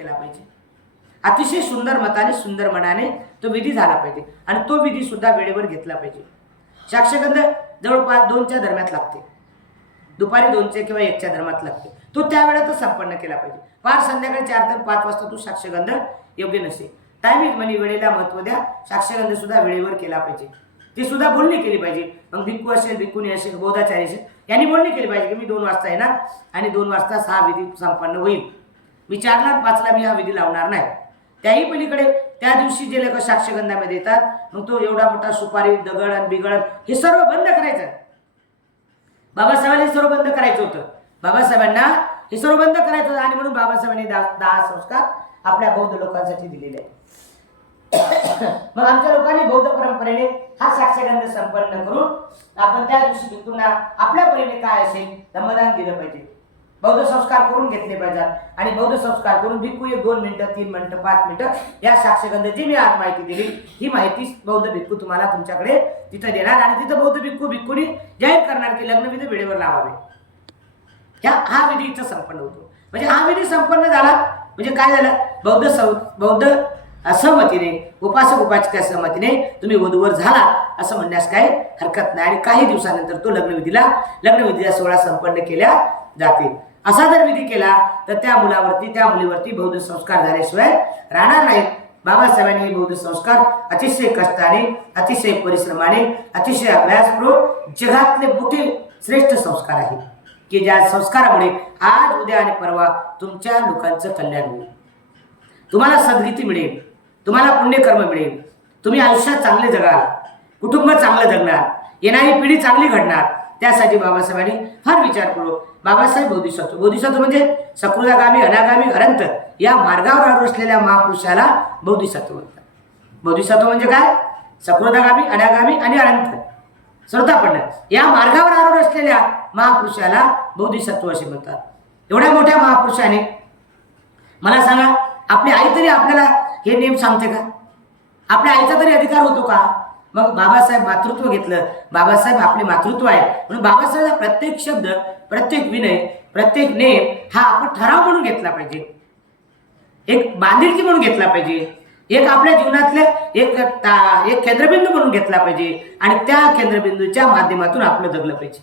केला पाहिजे. अतिशय सुंदर मताने सुंदर मनाने तो विधी झाला पाहिजे आणि तो विधी सुद्धा वेळेवर घेतला पाहिजे. साक्षगंध जवळपास 2च्या दरम्यान लागते, दुपारी 2च्या किंवा 1च्या दरम्यान लागते. तो त्या वेळेतच संपन्न केला पाहिजे. फार संध्याकाळी 4 ते 5 वाजता तो साक्षगंध योग्य नसे. टाइम इज मनी, वेळेला महत्त्व द्या. साक्षगंध सुद्धा वेळेवर केला पाहिजे. ते सुद्धा बोलणी केली पाहिजे. मग भिक्खू असेल, भिक्खुनी असेल, बौद्धाचार्य असेल, यांनी बोलणी केली पाहिजे की मी 2 वाजता येणार आणि 2 वाजताच हा विधी संपन्न होईल. मी 4ला 5ला मी हा विधी लावणार नाही. त्याही पलीकडे त्या दिवशी जे लोक साक्षगंधामध्ये येतात, मग तो एवढा मोठा सुपारी, दगड आणि बिगड हे सर्व बंद करायचं. बाबासाहेबांनी हे सर्व बंद करायचं होतं. बाबासाहेबांना हे सर्व बंद करायचं होतं आणि म्हणून बाबासाहेबांनी 10 संस्कार आपल्या बौद्ध लोकांसाठी दिलेले आहेत. मग आमच्या लोकांनी बौद्ध परंपरेने हा साक्षगंध संपन्न करून आपण त्या दिवशी भिक्खूंना आपल्या परीने काय असेल समाधान दिलं पाहिजे. बौद्ध संस्कार करून घेतले पाहिजेत आणि बौद्ध संस्कार करून भिक्खू 2 मिनिटं, 3 मिनिटं, 5 मिनिटं या साक्षगंध जी मी आज माहिती दिली ही माहिती बौद्ध भिक्खू तुम्हाला तुमच्याकडे तिथं देणार आणि तिथं बौद्ध भिक्खू भिक्खुनी जाहीर करणार की लग्नविधी वेळेवर लावावे. हा विधी इथं संपन्न होतो. म्हणजे हा विधी संपन्न झाला म्हणजे काय झालं, बौद्ध सहमतीने, उपासक उपासिका सहमतीने तुम्ही वधूवर झाला असं म्हणण्यास काही हरकत नाही. आणि काही दिवसानंतर तो लग्नविधीला सोहळा संपन्न केल्या जातील. असा जर विधी केला तर त्या मुलीवरती बौद्ध संस्कार झाल्याशिवाय राहणार नाहीत. बाबासाहेबांनी हे बौद्ध संस्कार अतिशय कष्टाने, अतिशय परिश्रमाने, अतिशय अभ्यासपूर्वक जगातले मोठे श्रेष्ठ संस्कार आहेत की ज्या संस्कारामुळे आज, उद्या आणि परवा तुमच्या लोकांचं कल्याण होईल. तुम्हाला सद्गती मिळेल, तुम्हाला पुण्यकर्म मिळेल, तुम्ही आयुष्यात चांगले जगाल, कुटुंब चांगलं जगणार, येणारी पिढी चांगली घडणार. त्यासाठी बाबासाहेबांनी फार विचारपूर्वक बाबासाहेब बोधिसत्व म्हणजे सकृदागामी, अनागामी, अनंत या मार्गावर आरूढ असलेल्या महापुरुषाला बोधिसत्व म्हणतात. बोधिसत्व म्हणजे काय, सकृदागामी, अनागामी आणि अनंत श्रोतापन्न या मार्गावर आरूढ असलेल्या महापुरुषाला बोधिसत्व असे म्हणतात. एवढ्या मोठ्या महापुरुषाने मला सांगा, आपली आई तरी आपल्याला हे नेम सांगते का? आपल्या आईचा तरी अधिकार होतो का? मग बाबासाहेब मातृत्व घेतलं. बाबासाहेब आपले मातृत्व आहे म्हणून बाबासाहेब प्रत्येक शब्द, प्रत्येक विनय, प्रत्येक नेम हा आपण ठराव म्हणून घेतला पाहिजे, एक बांधिलकी म्हणून घेतला पाहिजे, एक आपल्या जीवनातले एक केंद्रबिंदू म्हणून घेतला पाहिजे आणि त्या केंद्रबिंदूच्या माध्यमातून आपलं जगलं पाहिजे.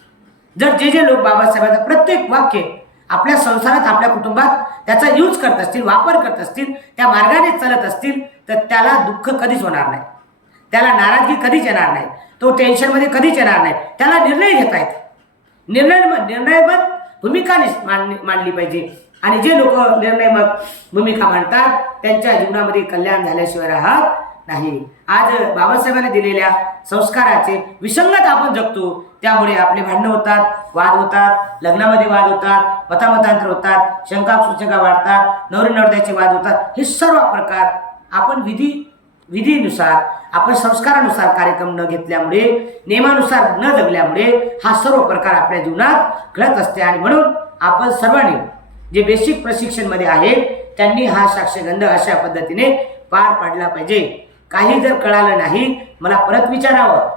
जर जे लोक बाबासाहेबांचं प्रत्येक वाक्य आपल्या संसारात, आपल्या कुटुंबात त्याचा यूज करत असतील, वापर करत असतील, त्या मार्गाने चालत असतील तर त्याला दुःख कधीच होणार नाही, त्याला नाराजगी कधीच येणार नाही, तो टेन्शनमध्ये कधीच येणार नाही. त्याला निर्णय घेता येते. निर्णयमत भूमिका मांडली पाहिजे आणि जे लोक निर्णयमत भूमिका मांडतात त्यांच्या जीवनामध्ये कल्याण झाल्याशिवाय राहत नाही. आज बाबासाहेबांनी दिलेल्या संस्काराचे विसंगत आपण जगतो, त्यामुळे आपले भांडणं होतात, वाद होतात, लग्नामध्ये वाद होतात, मतामतांतर होतात, शंका सूचका वाढतात, नवरी नवरदेवाचे वाद होतात. हे सर्व प्रकार आपण विधीनुसार, आपण संस्कारानुसार कार्यक्रम न घेतल्यामुळे, नियमानुसार न जगल्यामुळे हा सर्व प्रकार आपल्या जीवनात घडत असते. आणि म्हणून आपण सर्वांनी जे बेसिक प्रशिक्षणमध्ये आहे त्यांनी हा साक्षगंध अशा पद्धतीने पार पाडला पाहिजे. काही जर कळालं नाही मला परत विचारावं.